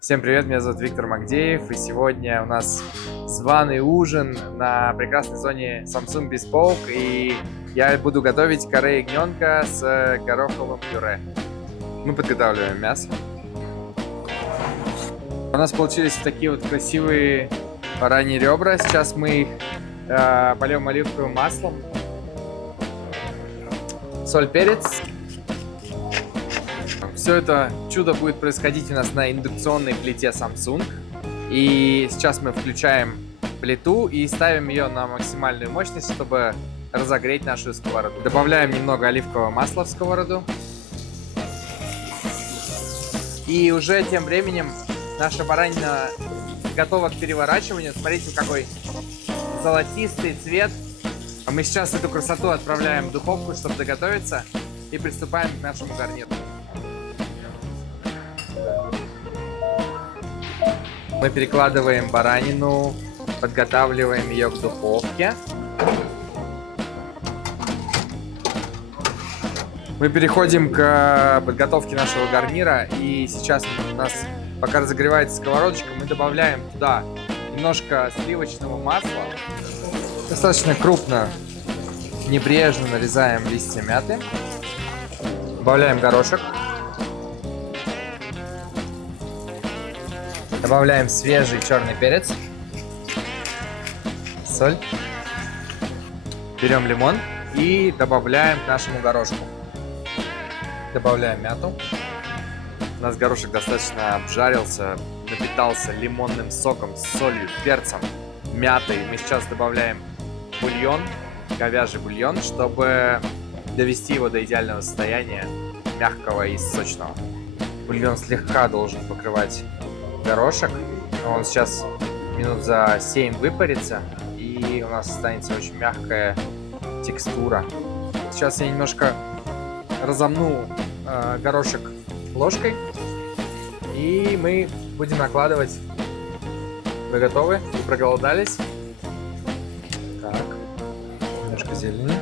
Всем привет, меня зовут Виктор Магдеев, и сегодня у нас званый ужин на прекрасной зоне Samsung Bespoke, и я буду готовить каре ягненка с гороховым пюре. Мы подготавливаем мясо. У нас получились такие вот красивые бараньи ребра, сейчас мы их польем оливковым маслом, соль, перец. Все это чудо будет происходить у нас на индукционной плите Samsung. И сейчас мы включаем плиту и ставим ее на максимальную мощность, чтобы разогреть нашу сковороду. Добавляем немного оливкового масла в сковороду. И уже тем временем наша баранина готова к переворачиванию. Смотрите, какой золотистый цвет. Мы сейчас эту красоту отправляем в духовку, чтобы доготовиться. И приступаем к нашему гарниру. Мы перекладываем баранину, подготавливаем ее к духовке. Мы переходим к подготовке нашего гарнира. И сейчас у нас, пока разогревается сковородочка, мы добавляем туда немножко сливочного масла. Достаточно крупно, небрежно нарезаем листья мяты. Добавляем горошек. Добавляем свежий черный перец, соль, берем лимон и добавляем к нашему горошку. Добавляем мяту. У нас горошек достаточно обжарился, напитался лимонным соком, солью, перцем, мятой. Мы сейчас добавляем бульон, говяжий бульон, чтобы довести его до идеального состояния, мягкого и сочного. Бульон слегка должен покрывать горошек. Он сейчас минут за 7 выпарится, и у нас останется очень мягкая текстура. Сейчас я немножко разомну горошек ложкой, и мы будем накладывать. Вы готовы? Вы проголодались? Так, немножко зелени.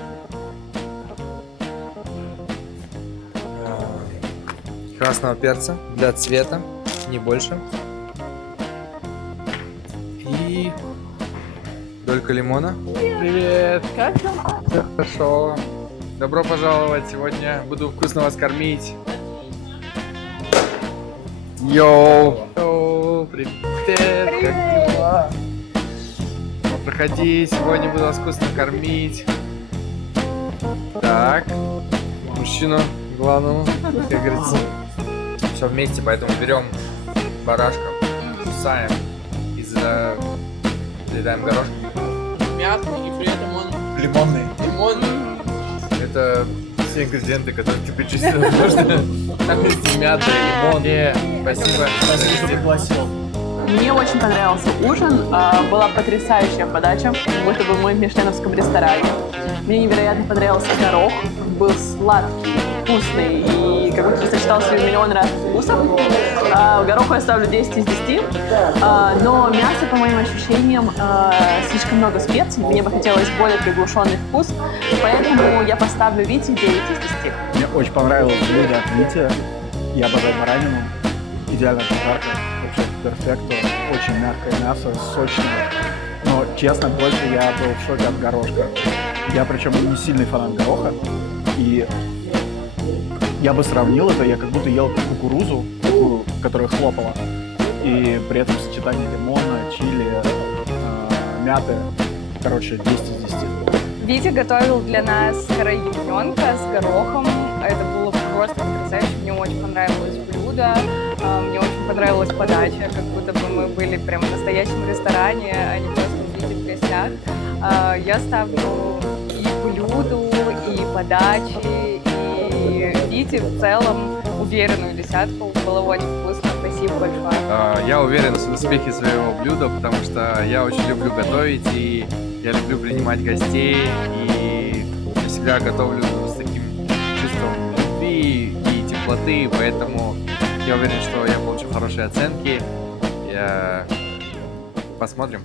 Красного перца для цвета, не больше. И долька лимона. Привет! Как там? Все хорошо. Добро пожаловать. Сегодня буду вкусно вас кормить. Йоу! Йоу! Привет! Как дела? Ну, проходи, сегодня буду вас вкусно кормить. Так. Мужчину главному, как говорится. Все вместе, поэтому берем барашка, кусаем и заедаем горошек. Мягкий, и при этом он Лимонный. лимонный. Это все ингредиенты, которые ты перечислил. Можно? Там есть мята, лимон. Спасибо. Спасибо, что пригласил. Мне очень понравился ужин, была потрясающая подача, как будто бы мы в мишленовском ресторане. Мне невероятно понравился горох, был сладкий, вкусный и как будто сочетался в миллион разных вкусов. Гороху я ставлю 10 из 10, но мясо, по моим ощущениям, слишком много специй, мне бы хотелось более приглушенный вкус, поэтому я поставлю Вите 9 из 10. Мне очень понравилось блюдо от Вити. Я обожаю баранину. Идеальная прожарка. Вообще перфекто. Очень мягкое мясо, сочное. Но, честно, больше я был в шоке от горошка. Я, причем, не сильный фанат гороха. И я бы сравнил это, я как будто ел кукурузу, такую, которая хлопала. И при этом сочетание лимона, чили, мяты. Короче, 10 из 10. Витя готовил для нас каре ягненка с горохом. Это было просто потрясающе. Мне очень понравилось блюдо. Мне очень понравилась подача, как будто бы мы были прям в настоящем ресторане, а не просто в Вите в гостях. Я ставлю и блюду, и подаче, и Вите в целом уверенную десятку. Было очень вкусно. Спасибо большое. Я уверен в успехе своего блюда, потому что я очень люблю готовить, и я люблю принимать гостей, и я всегда готовлю с таким чувством любви и теплоты, поэтому я уверен, что я получу хорошие оценки. Посмотрим.